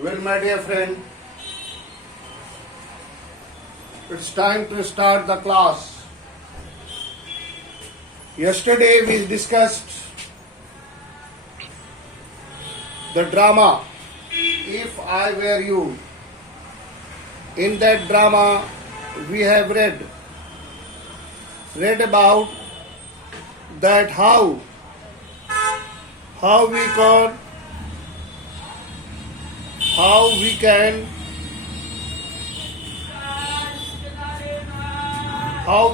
Well, my dear friend, it's time to start the class. Yesterday we discussed the drama, If I Were You. In that drama, we have read about that how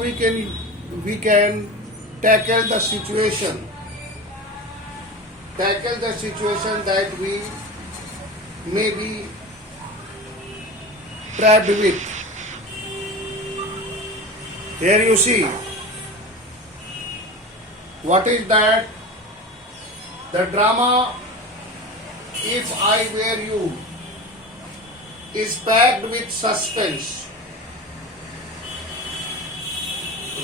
we can tackle the situation that we may be trapped with. Here you see, what is that? The drama If I Were You is packed with suspense.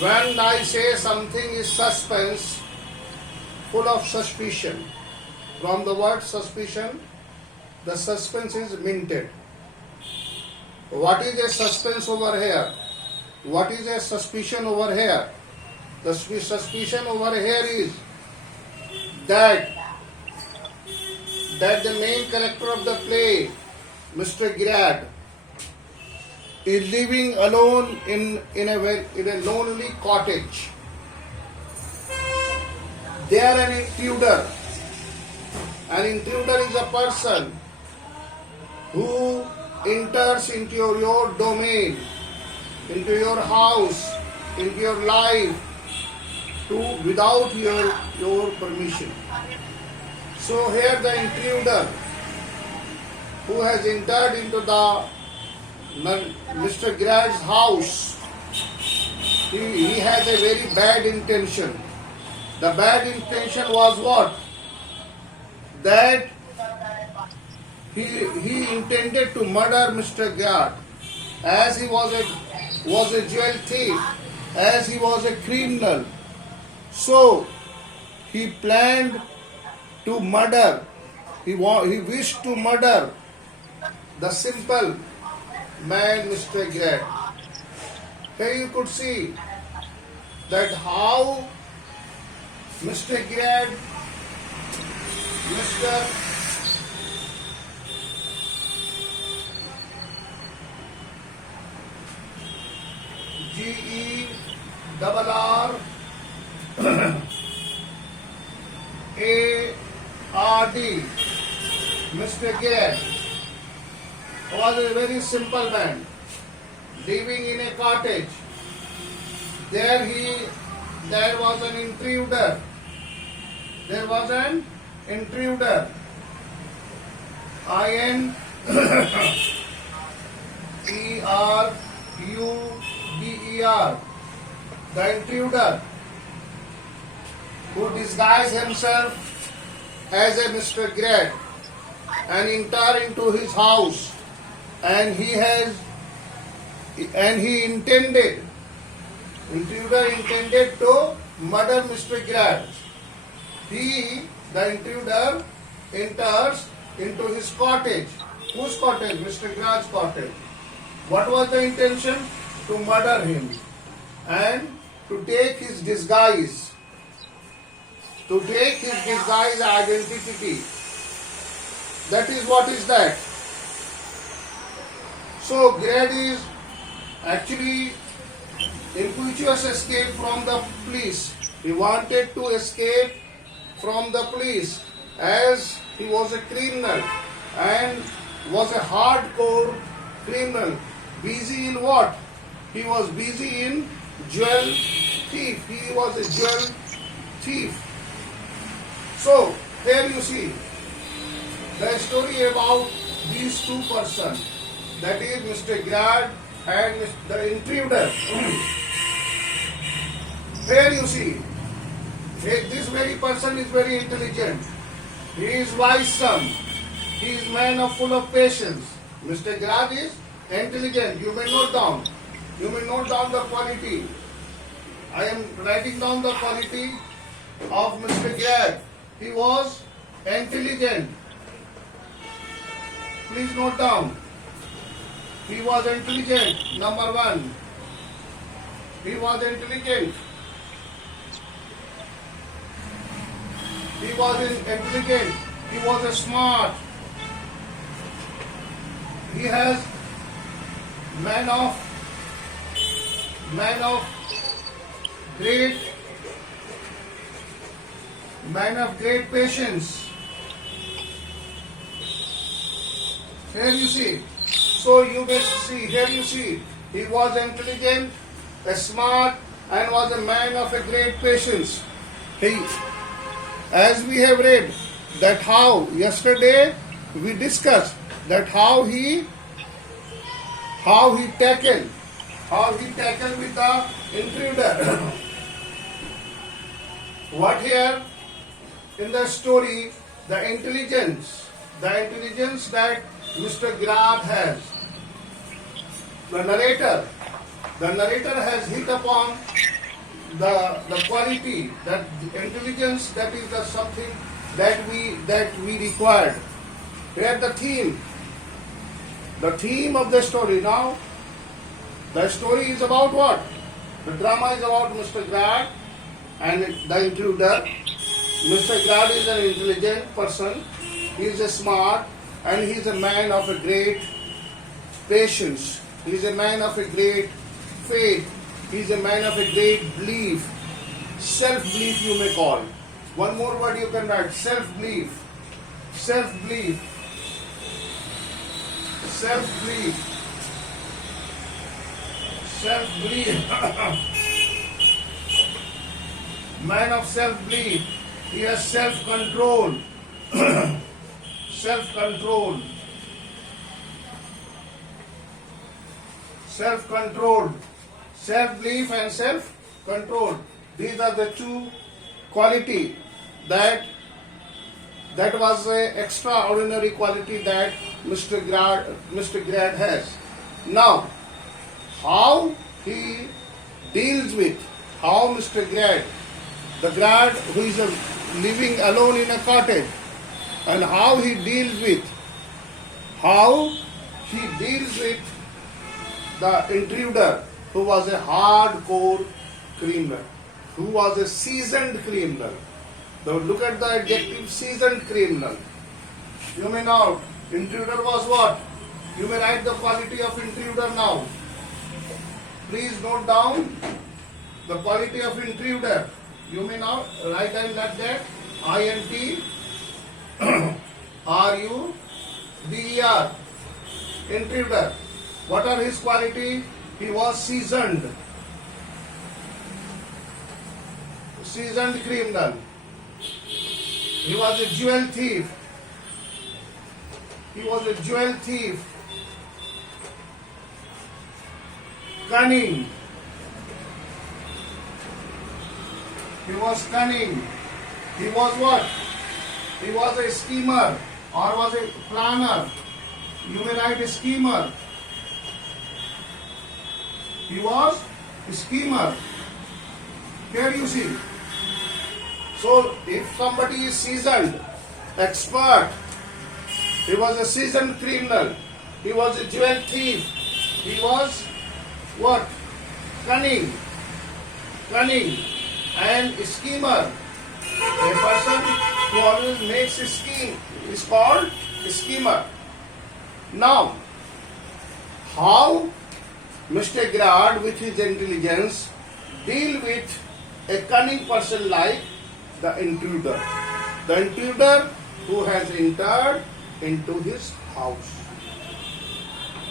When I say something is suspense, full of suspicion. From the word suspicion, the suspense is minted. What is a suspense over here? What is a suspicion over here? The suspicion over here is that the main character of the play, Mr. Grad, is living alone in a lonely cottage. There an intruder. An intruder is a person who enters into your domain, into your house, into your life, without your permission. So here the intruder who has entered into the Mr. Grad's house, he has a very bad intention. The bad intention was what? That he intended to murder Mr. Grad, as he was a jewel thief, as he was a criminal. So he planned to murder. He wished to murder the simple man, Mr. Grad. Here you could see that how Mr. Grad, Mr. GERRARD Mr. Grad was a very simple man living in a cottage. There was an intruder. There was an intruder. INTRUDER. The intruder who disguised himself as a Mr. Grad and enter into his house, and intruder intended to murder Mr. Grad. The intruder enters into his cottage. Whose cottage? Mr. Grad's cottage. What was the intention? To murder him and to take his disguise. To take his disguise identity. That is what is that. So Grad is actually impetuous escape from the police. He wanted to escape from the police as he was a criminal and was a hardcore criminal. Busy in what? He was busy in jewel thief. He was a jewel thief. So here you see the story about these two persons, that is Mr. Grad and the intruder. Here you see, this very person is very intelligent. He is wise son. He is man of full of patience. Mr. Grad is intelligent. You may note down. You may note down the quality. I am writing down the quality of Mr. Grad. He was intelligent. Please note down. He was intelligent. Number one. He was intelligent. He was intelligent. He was smart. He has man of great patience. Here you see. So you may see, here you see, he was intelligent, smart, and was a man of a great patience. He, as we have read, that how yesterday we discussed that how he tackled with the intruder. What here in the story, the intelligence that Mr. Grant has. The narrator has hit upon the quality, that intelligence, that is the something that we required. Here the theme of the story. Now the story is about what? The drama is about Mr. Grant and the intruder. Mr. Grant is an intelligent person. He is a smart, and he is a man of a great patience. He is a man of a great faith. He is a man of a great belief. Self-belief you may call. One more word you can write. Self-belief. Self-belief. Self-belief. Self-belief. Man of self-belief. He has self-control. Self-control. Self-control. Self-belief and self-control. These are the two quality that was an extraordinary quality that Mr. Grant has. Now, how he deals with, how Mr. Grant, the Grant who is living alone in a cottage, and how he deals with the intruder, who was a hardcore criminal, who was a seasoned criminal. Now look at the adjective, seasoned criminal. You may now, intruder was what? You may write the quality of intruder now. Please note down the quality of intruder. You may now write down like that. INTRUDER. Intruder. What are his quality? He was seasoned. Seasoned criminal. He was a jewel thief. He was a jewel thief. Cunning. He was cunning. He was what? He was a schemer or was a planner. You may write a schemer. He was a schemer. Here you see. So if somebody is seasoned, expert, he was a seasoned criminal, he was a jewel thief, he was what? Cunning and a schemer. A person who always makes a scheme is called a schemer. Now, how Mr. Grant with his intelligence deal with a cunning person like the intruder. The intruder who has entered into his house.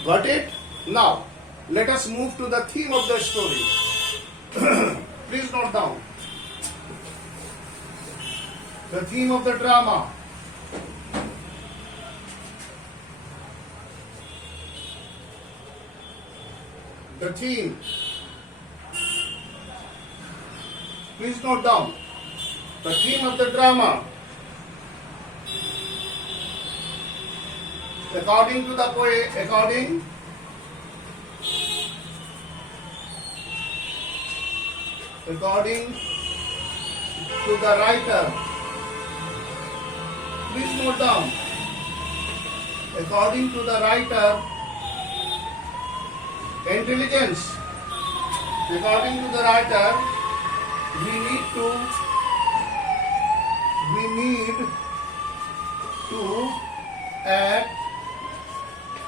Got it? Now, let us move to the theme of the story. Please note down. The theme of the drama. The theme. Please note down. The theme of the drama. According to the poet, according to the writer. Please note down. according to the writer, intelligence. According to the writer, we need to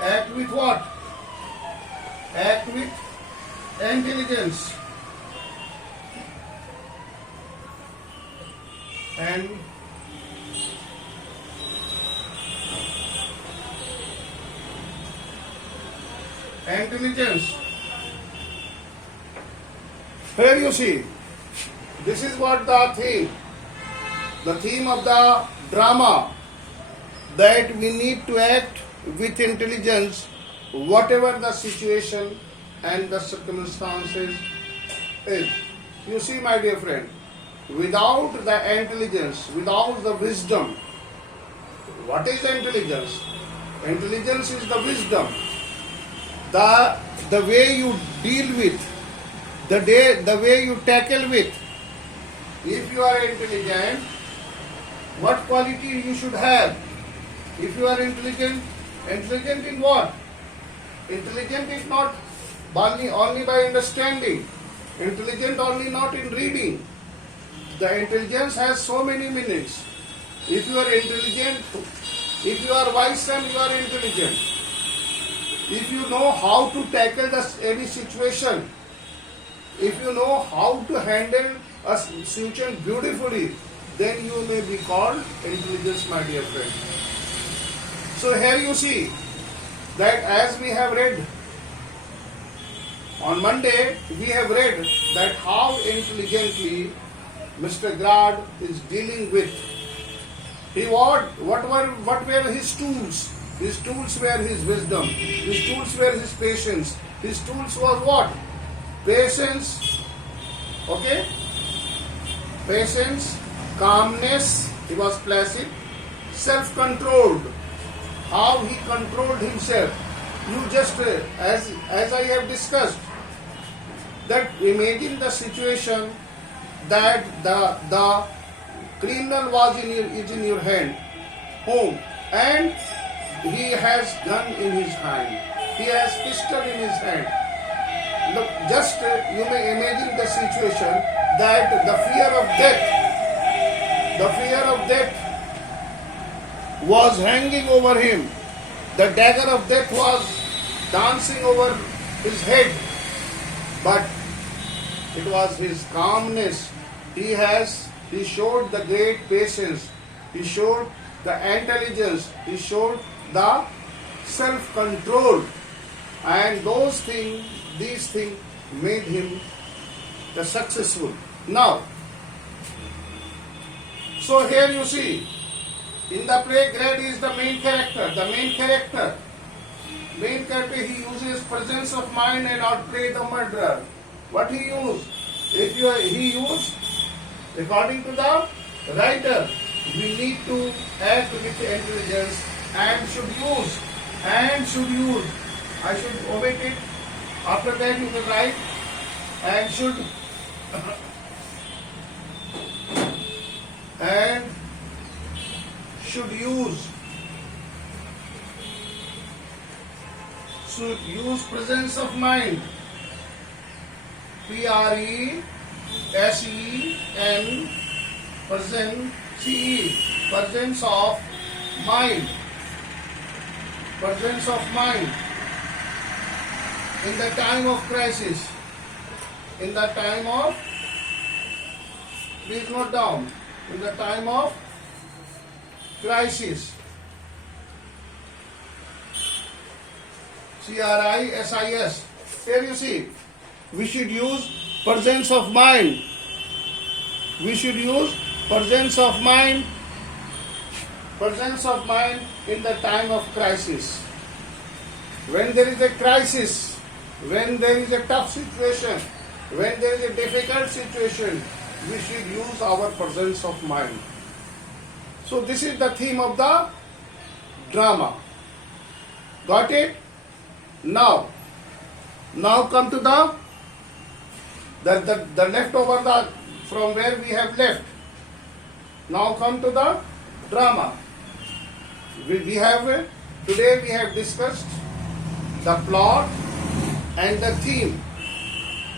act with what? Act with intelligence. And intelligence. Here you see, this is what the theme of the drama, that we need to act with intelligence whatever the situation and the circumstances is. You see, my dear friend, without the intelligence, without the wisdom, what is intelligence? Intelligence is the wisdom, the way you deal with, the way you tackle with. If you are intelligent, what quality you should have? If you are intelligent in what? Intelligent is not only by understanding. Intelligent only not in reading. The intelligence has so many meanings. If you are intelligent, if you are wise, then you are intelligent. If you know how to tackle any situation, if you know how to handle a situation beautifully, then you may be called intelligence, my dear friend. So here you see that as we have read on Monday, we have read that how intelligently Mr. God is dealing with. What were his tools? His tools were his wisdom. His tools were his patience. His tools was what? Patience. Okay? Patience, calmness, he was placid, self-controlled. How he controlled himself. You just, as I have discussed, that imagine the situation that the criminal is in your hand, home, and he has gun in his hand, he has pistol in his hand. Look, just you may imagine the situation that the fear of death was hanging over him. The dagger of death was dancing over his head, but it was his calmness. He showed the great patience. He showed the intelligence. He showed the self-control, and these things made him the successful. Now, so here you see, in the play, Grad is the main character. The main character, he uses presence of mind and outplay the murderer. What he used? He used, according to the writer, we need to act with intelligence and should use. I should omit it. After that you will write and should use presence of mind. PRESEN presence of mind. Presence of mind in the time of crisis. In the time of, please note down, in the time of crisis. CRISIS. Here you see, we should use presence of mind. We should use presence of mind in the time of crisis. When there is a crisis, when there is a tough situation, when there is a difficult situation, we should use our presence of mind. So this is the theme of the drama. Got it? Now come to the leftover from where we have left. Now come to the drama. We have Today we have discussed the plot and the theme.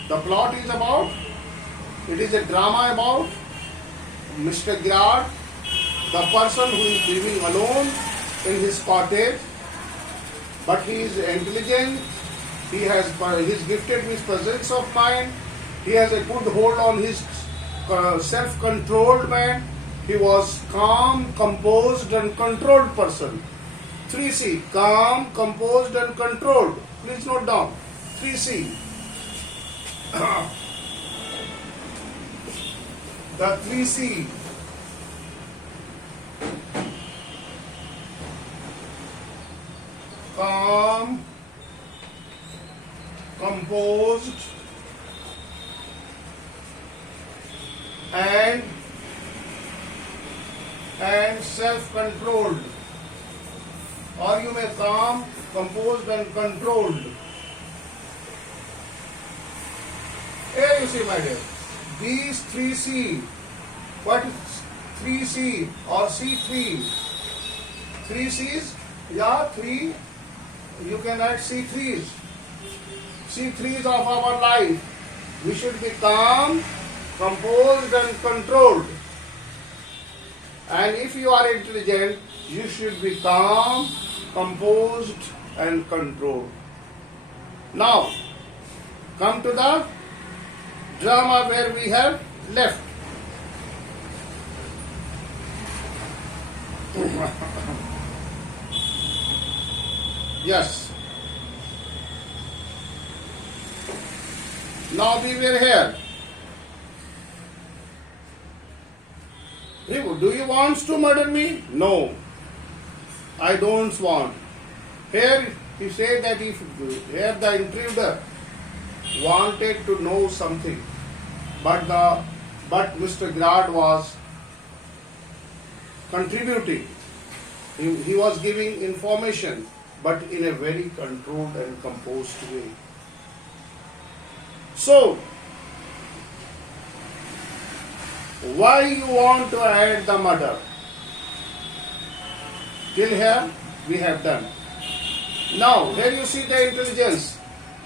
The plot is about, it is a drama about Mr. Girard, the person who is living alone in his cottage, but he is intelligent, he is gifted with presence of mind, he has a good hold on his self-controlled man, he was calm, composed and controlled person. 3C, calm, composed and controlled. Please note down, 3C. The 3C. Calm, composed and self-controlled, or you may calm, composed and controlled. Here you see, my dear, these 3C. What is 3C or C3? 3 C's, yeah, 3. You can add C3s. C3s of our life. We should be calm, composed and controlled. And if you are intelligent, you should be calm, composed and controlled. Now, come to the drama where we have left. Yes. Now we were here. Do you want to murder me? No, I don't want. Here he said that if here the intruder wanted to know something, but Mr. Girard was contributing. He was giving information, but in a very controlled and composed way. So, why you want to add the murder? Till here we have done. Now, here you see the intelligence.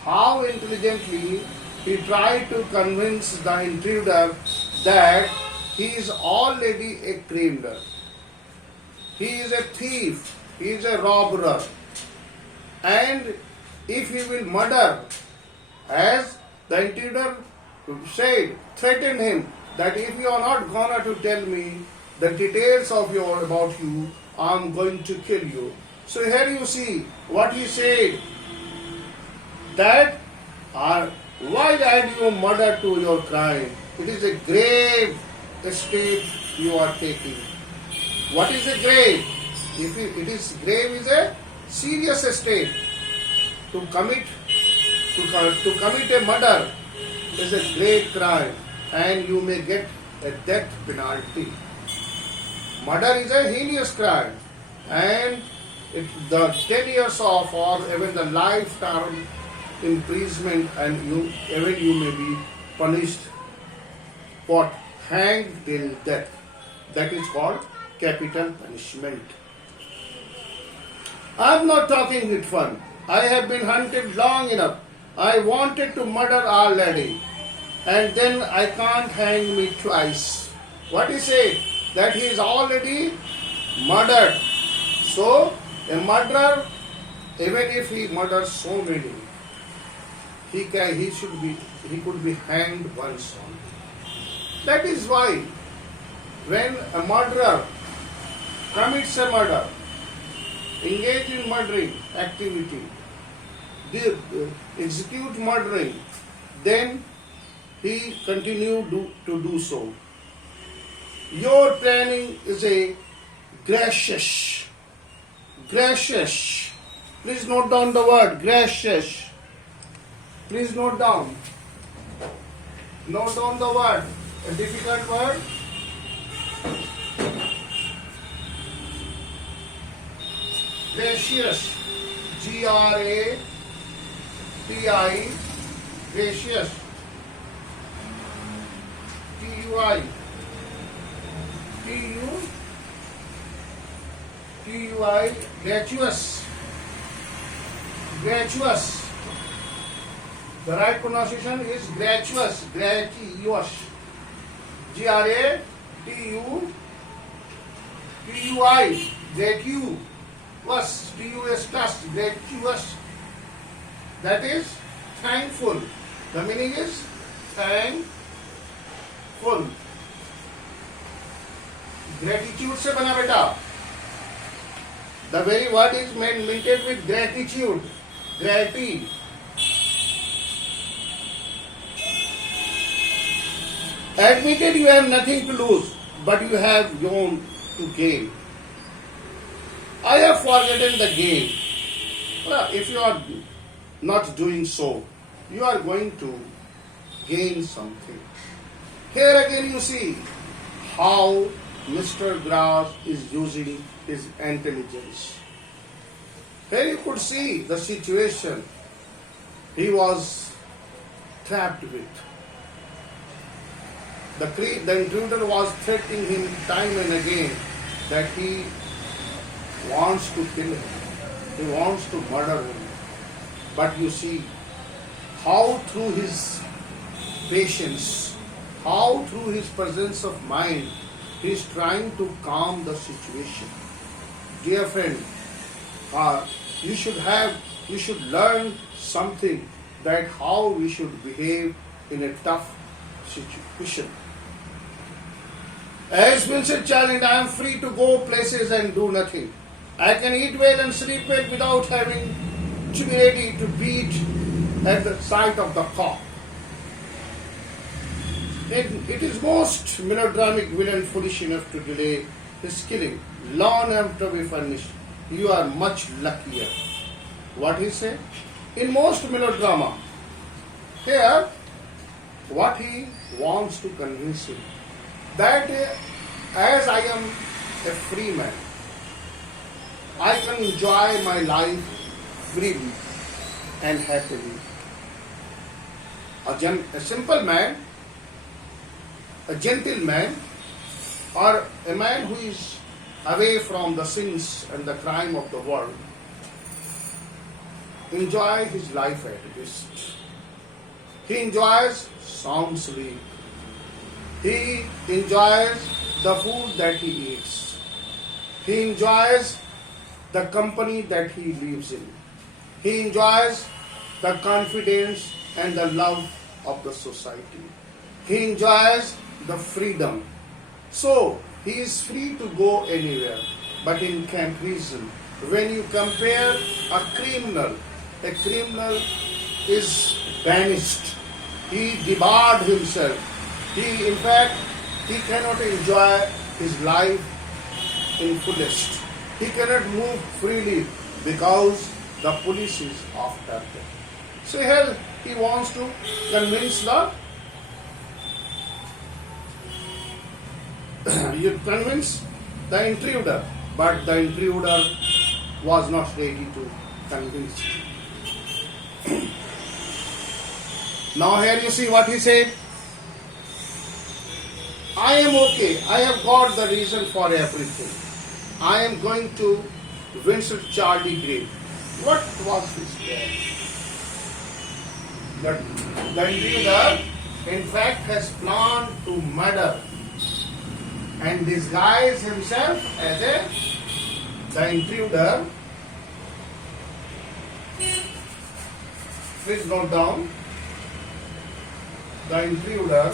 How intelligently he tried to convince the intruder that he is already a criminal. He is a thief. He is a robber. And if he will murder, as the intruder said, threatened him, that if you are not gonna to tell me the details of about you, I am going to kill you. So here you see what he said, that why add you murder to your crime? It is a grave step you are taking. What is a grave? If it is grave is a serious step. To commit a murder is a great crime, and you may get a death penalty. Murder is a heinous crime, and the 10 years of or even the lifetime imprisonment, and you may be punished for hanged till death. That is called capital punishment. I am not talking with fun. I have been hunted long enough. I wanted to murder already, and then I can't hang me twice. What he said? That he is already murdered. So a murderer, even if he murders so many, he could be hanged once only. That is why when a murderer commits a murder, engage in murdering activity, execute murdering, then he continue to do so. Your planning is a gracious. Gracious. Please note down the word gracious. Please note down. Note down the word. A difficult word. Gracious. G-R-A-T-I. Gracious. T-U-I. T-U-I. Gratuitous. gratuitous. The right pronunciation is gratuitous. Gratuitous. G-R-A-T-U-T-U-I. Gratuitous. T-U-S-T-U-S. Gratuitous. That is thankful. The meaning is thankful. Gratitude से बना बेटा. The very word is minted with gratitude. Grati. Admitted you have nothing to lose, but you have gone to gain. I have forgotten the game. Well, if you are not doing so, you are going to gain something. Here again you see how Mr. Grass is using his intelligence. Here you could see the situation he was trapped with. The intruder was threatening him time and again that he wants to kill him. He wants to murder him. But you see how through his patience, how through his presence of mind, he is trying to calm the situation. Dear friend, you should learn something that how we should behave in a tough situation. As Vincent challenged, I am free to go places and do nothing. I can eat well and sleep well without having to be ready to beat at the sight of the cock. It is most melodramatic villain foolish enough to delay his killing. Long after we furnish, you are much luckier. What he said? In most melodrama, here, what he wants to convince him, that as I am a free man, I can enjoy my life freely and happily. A simple man, a gentle man, or a man who is away from the sins and the crime of the world, enjoy his life at best. He enjoys sound sleep. He enjoys the food that he eats. He enjoys the company that he lives in. He enjoys the confidence and the love of the society. He enjoys the freedom. So, he is free to go anywhere. But in comparison, when you compare a criminal is banished. He debarred himself. In fact, he cannot enjoy his life in fullest. He cannot move freely because the police is after him. So here he wants to convince the intruder, but the intruder was not ready to convince him. Now here you see what he said. I am okay. I have got the reason for everything. I am going to Vincent Charlie grave. What was his plan? The intruder, in fact, has planned to murder and disguise himself as the intruder. Please note down. The intruder,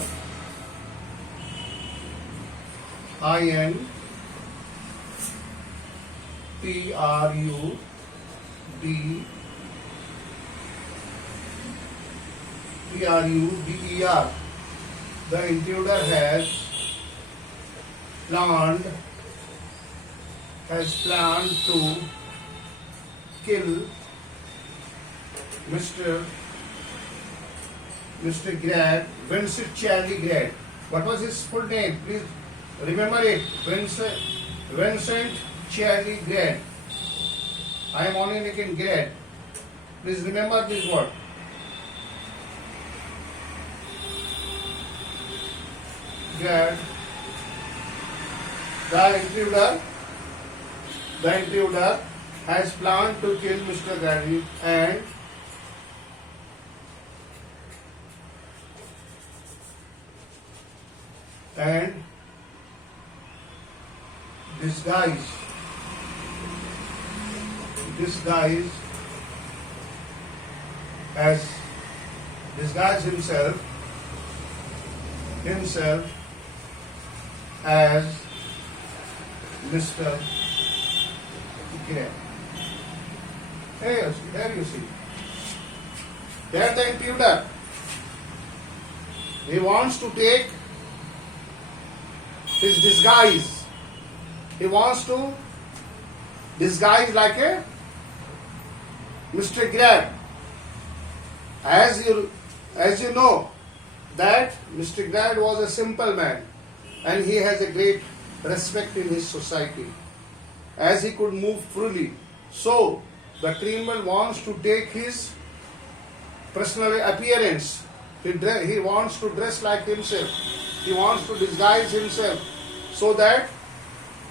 intruder. The intruder has planned to kill Mr. Grad, Vincent Charlie Grad. What was his full name? Please remember it. Vincent Charlie Grad. I am only making Grad. Please remember this word. Grad. The intruder has planned to kill Mr. Gandhi and disguise himself as Mr. Gray. There you see. There the intruder. He wants to take his disguise. He wants to disguise like a Mr. Grab. As you know that Mr. Grab was a simple man and he has a great respect in his society as he could move freely. So the criminal wants to take his personal appearance. He wants to dress like himself. He wants to disguise himself so that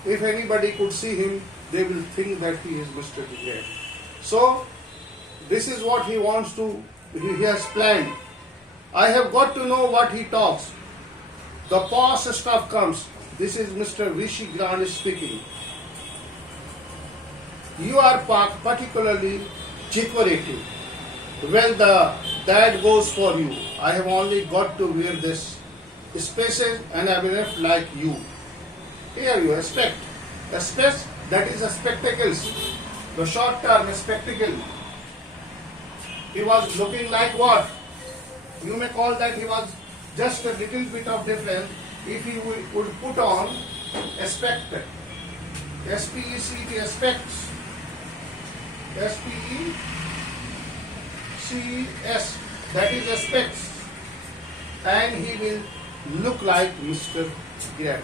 if anybody could see him, they will think that he is Mr. Grab. So this is what he wants to, he has planned. I have got to know what he talks. The pause stuff comes. This is Mr. Rishi Grant speaking. You are particularly decorative. Well, that goes for you. I have only got to wear this spaces and I will not like you. Here you expect. That is a spectacles. The short term spectacle. He was looking like what? You may call that he was just a little bit of different if he would put on a spectacle. S-P-E-C-T, aspects. S-P-E-C-S, that is aspects. And he will look like Mr. Grab.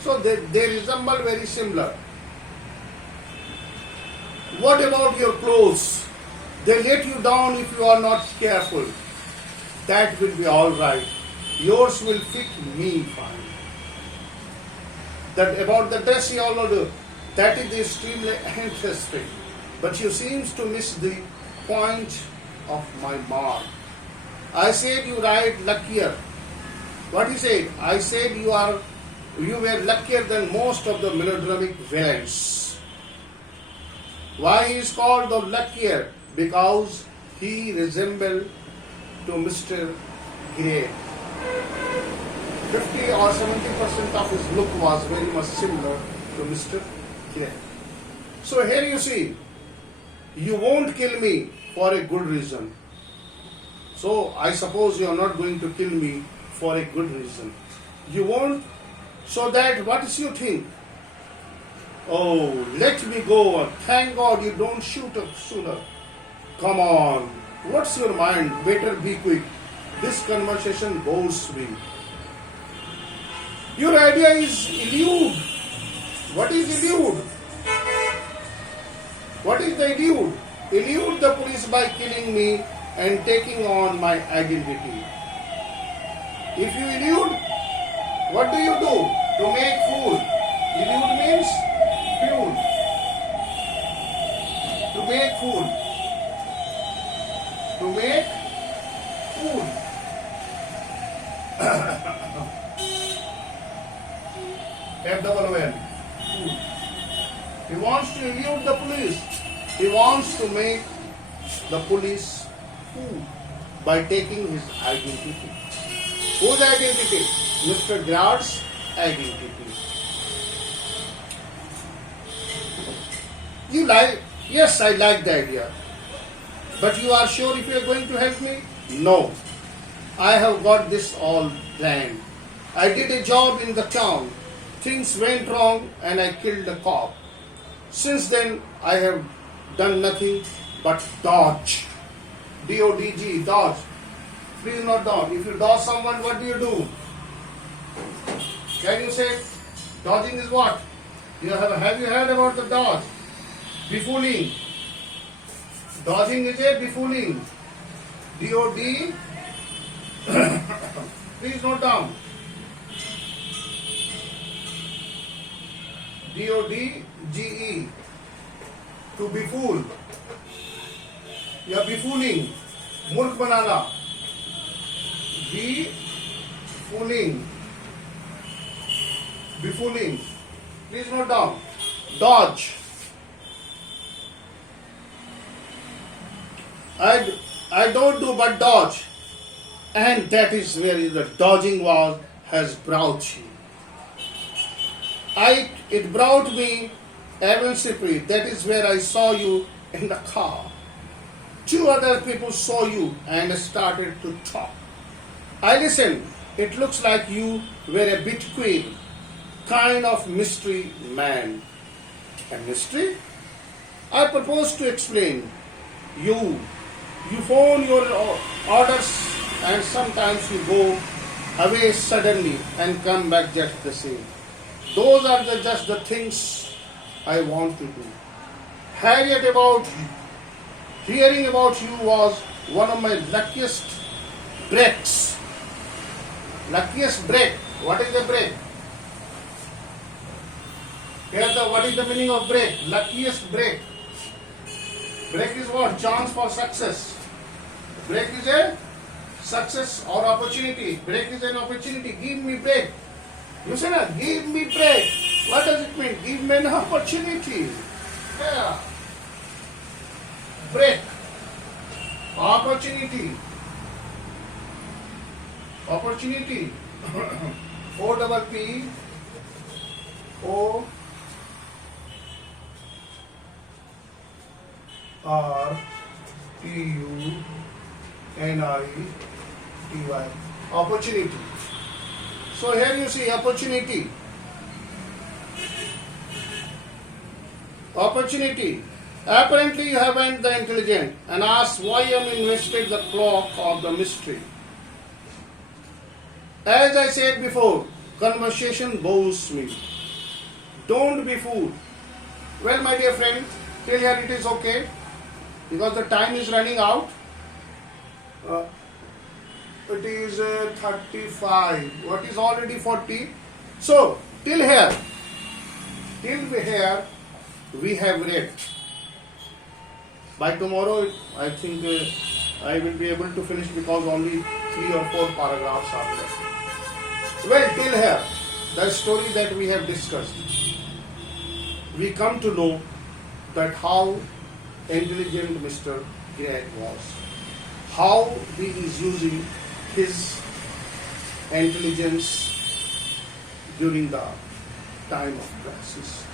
So they resemble very similar. What about your clothes? They let you down if you are not careful. That will be alright. Yours will fit me fine. That about the dress you all know, that is extremely interesting. But you seems to miss the point of my mark. I said you ride luckier. What he said? I said you were luckier than most of the melodramatic villains. Why he is called the luckier? Because he resembled to Mr. Grey. 50 or 70% of his look was very much similar to Mr. Grey. So here you see, you won't kill me for a good reason. So I suppose you are not going to kill me for a good reason. You won't, so that what is you think? Oh, let me go. Thank God you don't shoot up sooner. Come on. What's your mind? Better be quick. This conversation bores me. Your idea is elude. What is elude? What is the elude? Elude the police by killing me and taking on my identity. If you elude, what do? To make fool. Elude means fool. To make fool. To make fool. F-double-O-N. Fool. He wants to elude the police. He wants to make the police fool by taking his identity. Whose identity? Mr. Grant's identity. You like? Yes, I like the idea. But you are sure if you are going to help me? No. I have got this all planned. I did a job in the town. Things went wrong and I killed the cop. Since then, I have done nothing but dodge. D-O-D-G, dodge. Please not dodge. If you dodge someone, what do? Can you say dodging is what? Have you heard about the dodge? Befooling. Dodging is a befooling. D-O-D. Please note down. D-O-D-G-E. To befool. या befooling. मूर्ख बनाना. Befooling. Befooling. Please note down. Dodge. I don't do but dodge. And that is where the dodging was has brought you. It brought me emancipate. That is where I saw you in the car. Two other people saw you and started to talk. I listened. It looks like you were a between kind of mystery man. A mystery? I propose to explain. You phone your orders and sometimes you go away suddenly and come back just the same. Those are just the things I want to do. Hearing about you was one of my luckiest breaks. Luckiest break. What is the break? What is the meaning of break? Luckiest break. Break is what? Chance for success. Break is a success or opportunity. Break is an opportunity. Give me break. You say na, give me break. What does it mean? Give me an opportunity. Yeah. Break. Opportunity. Opportunity. O-double-P. O-R-T-U-N-I-T-Y. Opportunity. So here you see opportunity. Opportunity. Apparently you haven't the intelligent and asked why I am invested the clock of the mystery. As I said before, conversation bores me. Don't be fooled. Well, my dear friend, till here it is okay because the time is running out. It is 35. What is already 40? So till here we have read. By tomorrow, I think I will be able to finish because only 3 or 4 paragraphs are left. Well, till here, the story that we have discussed, we come to know that how intelligent Mr. Greg was, how he is using his intelligence during the time of crisis,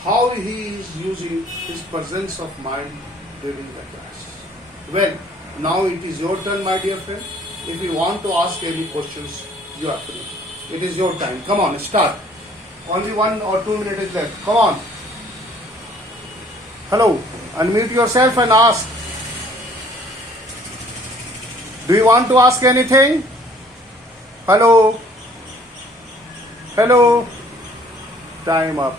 how he is using his presence of mind during the crisis. Well, now it is your turn, my dear friend. If you want to ask any questions, you are free. It is your time. Come on, start. Only 1 or 2 minutes is left. Come on. Hello. Unmute yourself and ask. Do you want to ask anything? Hello. Hello. Time up.